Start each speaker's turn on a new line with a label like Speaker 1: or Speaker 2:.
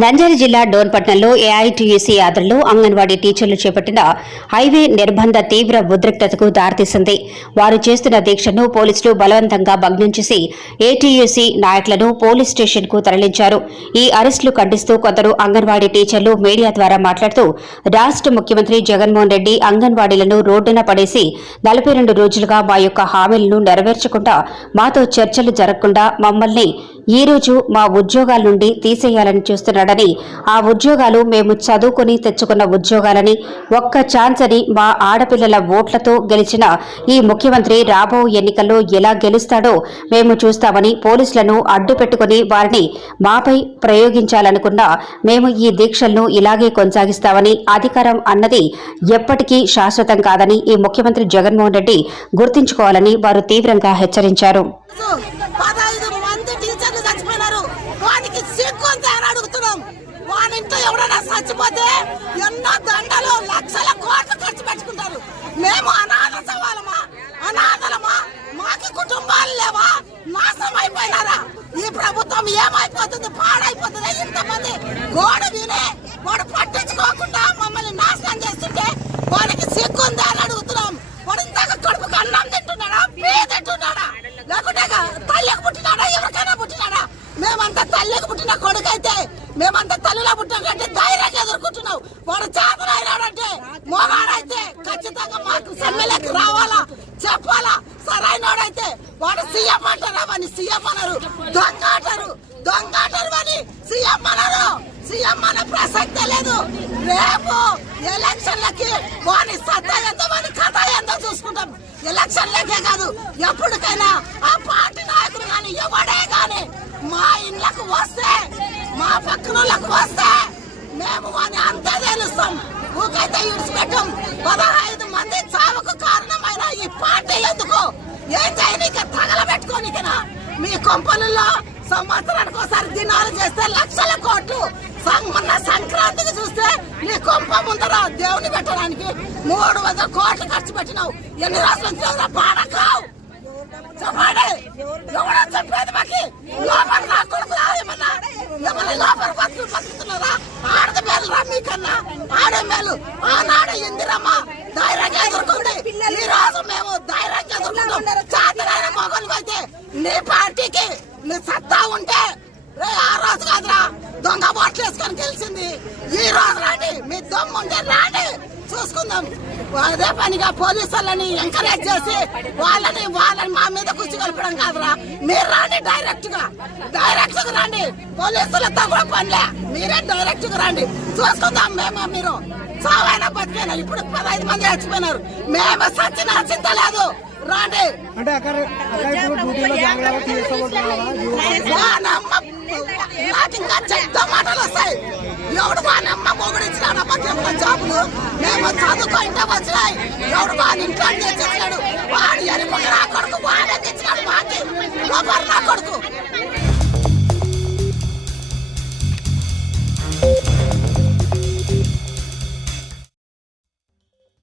Speaker 1: నంద్యాల జిల్లా డోన్పట్నంలో ఏఐటీయూసీ ఆధ్వర్యంలో అంగన్వాడీ టీచర్లు చేపట్టిన హైవే నిర్బంధ తీవ్ర ఉద్రిక్తతకు దారితీసింది. వారు చేస్తున్న దీక్షను పోలీసులు బలవంతంగా భగ్నం చేసి ఏటీయూసీ నాయకులను పోలీస్ స్టేషన్కు తరలించారు. ఈ అరెస్టులు ఖండిస్తూ కొందరు అంగన్వాడీ టీచర్లు మీడియా ద్వారా మాట్లాడుతూ రాష్ట్ర ముఖ్యమంత్రి జగన్మోహన్ రెడ్డి అంగన్వాడీలను రోడ్డున పడేసి నలభై రెండు రోజులుగా మా యొక్క హామీలను నెరవేర్చకుండా మాతో చర్చలు జరగకుండా మమ్మల్ని ఈ రోజు మా ఉద్యోగాల నుండి తీసేయాలని చూస్తున్నాడని ఆ ఉద్యోగాలు మేము చదువుకుని తెచ్చుకున్న ఉద్యోగాలని ఒక్క ఛాన్స్ అని మా ఆడపిల్లల ఓట్లతో గెలిచిన ఈ ముఖ్యమంత్రి రాబో ఎన్నికల్లో ఎలా గెలుస్తాడో మేము చూస్తామని పోలీసులను అడ్డు పెట్టుకుని వారిని మాపై ప్రయోగించాలనుకున్నా మేము ఈ దీక్షలను ఇలాగే కొనసాగిస్తామని అధికారం అన్నది ఎప్పటికీ శాశ్వతం కాదని ఈ ముఖ్యమంత్రి జగన్మోహన్ రెడ్డి గుర్తుంచుకోవాలని వారు తీవ్రంగా హెచ్చరించారు
Speaker 2: పదహైదు మంది టీచర్లు చచ్చిపోయినారు వానికి అని అడుగుతున్నాం. వాని ఇంట్లో ఎవరైనా చచ్చిపోతే ఎన్నో దండలు లక్షల కోట్లు ఖర్చు పెట్టుకుంటారు. మేము అనాథ సవాలమా అనాథలమా? మాకి కుటుంబాలు లేవా? నాశనం అయిపోయినారా? ఈ ప్రభుత్వం ఏమైపోతుంది? పాడైపోతుంది? ఇంతమంది గోడ వినే పుట్టం కంటే ధైర్యంగా ఎదుర్కొంటున్నావు. వాడు చేతనైనాడంటే మోగాడైతే ఖచ్చితంగా మాకు సమ్మెలకు రావాలా చెప్పాలా? సరైనోడైతే వాడు సీఎం అంటారా వాడిని? సీఎం అనరు. దొంగ అంటారు. దొంగ అంటారు వాడిని. సీఎం అనరు. సీఎం అనే ప్రసక్తే లేదు. రేపు ఎలక్షన్లకి వాని సత్తా ఎంతో వాని కథ ఎంతో చూసుకుంటాం. ఎలక్షన్లకే కాదు ఎప్పటికైనా ఆ పార్టీ నాయకులు కానీ ఎవడే కానీ మా ఇళ్ళకు వస్తే మా పక్కన వస్తే మేము అని అంతే తెలుస్తాం. ఊకైతే ఇడిచిపెట్టాం. పదహైదు మంది చావుకు కారణమైన ఈ పార్టీ ఎందుకు? ఏం చేయనీక తగలబెట్టుకోనికనా మీ కొంపలలో సంవత్సరానికి ఒకసారి దినాలు చేస్తే లక్షల కోట్లు. మొన్న సంక్రాంతికి చూస్తే నీ కొంప ముందర దేవుని పెట్టడానికి మూడు వందల కోట్లు ఖర్చు పెట్టినావు. ఎన్ని రోజుల నుంచి పాడకావు. చెప్పండి. ఎవడో చెప్పేది మేలు ఆనాడు ఇందిరమ్మ ధైర్యంగా ఎదుర్కొంది. ఈ రోజు మేము ధైర్యంగా ఎదుర్కొంటాం. చేతనైన మొగలు అయితే నీ పార్టీకి నీ సత్తా ఉంటే రే ఆ రోజు కాదురా దొంగ ఓట్లు వేసుకొని గెలిచింది. ఈ రోజు రాండి మీ దమ్ము ఉంటే రాండి. చూసుకుందాం. అదే పనిగా పోలీసులని ఎంకరేజ్ చేసి వాళ్ళని వాళ్ళని మా డైరెక్ట్గా డైరెక్ట్గా రండి. పోలీసులతో కూడా పనిలే. మీరే డైరెక్ట్గా రండి. చూసుకుందాం మేము మీరు. చావైనా బతికైనా? ఇప్పుడు పదహైదు మంది చచ్చిపోయినారు. మేము సచ్చిన చింత లేదు. రాండి.
Speaker 3: అంటే అక్కడ
Speaker 2: నాకు ఇంకా చెడ్డ మాటలు వస్తాయి. ఎవడు వానమ్మ మొగుడిచ్చినాడు మాకేమన్నా జాబులు? మేము చదువుకుంటే వచ్చినాయి. ఎవడు వాని ఇంట్లో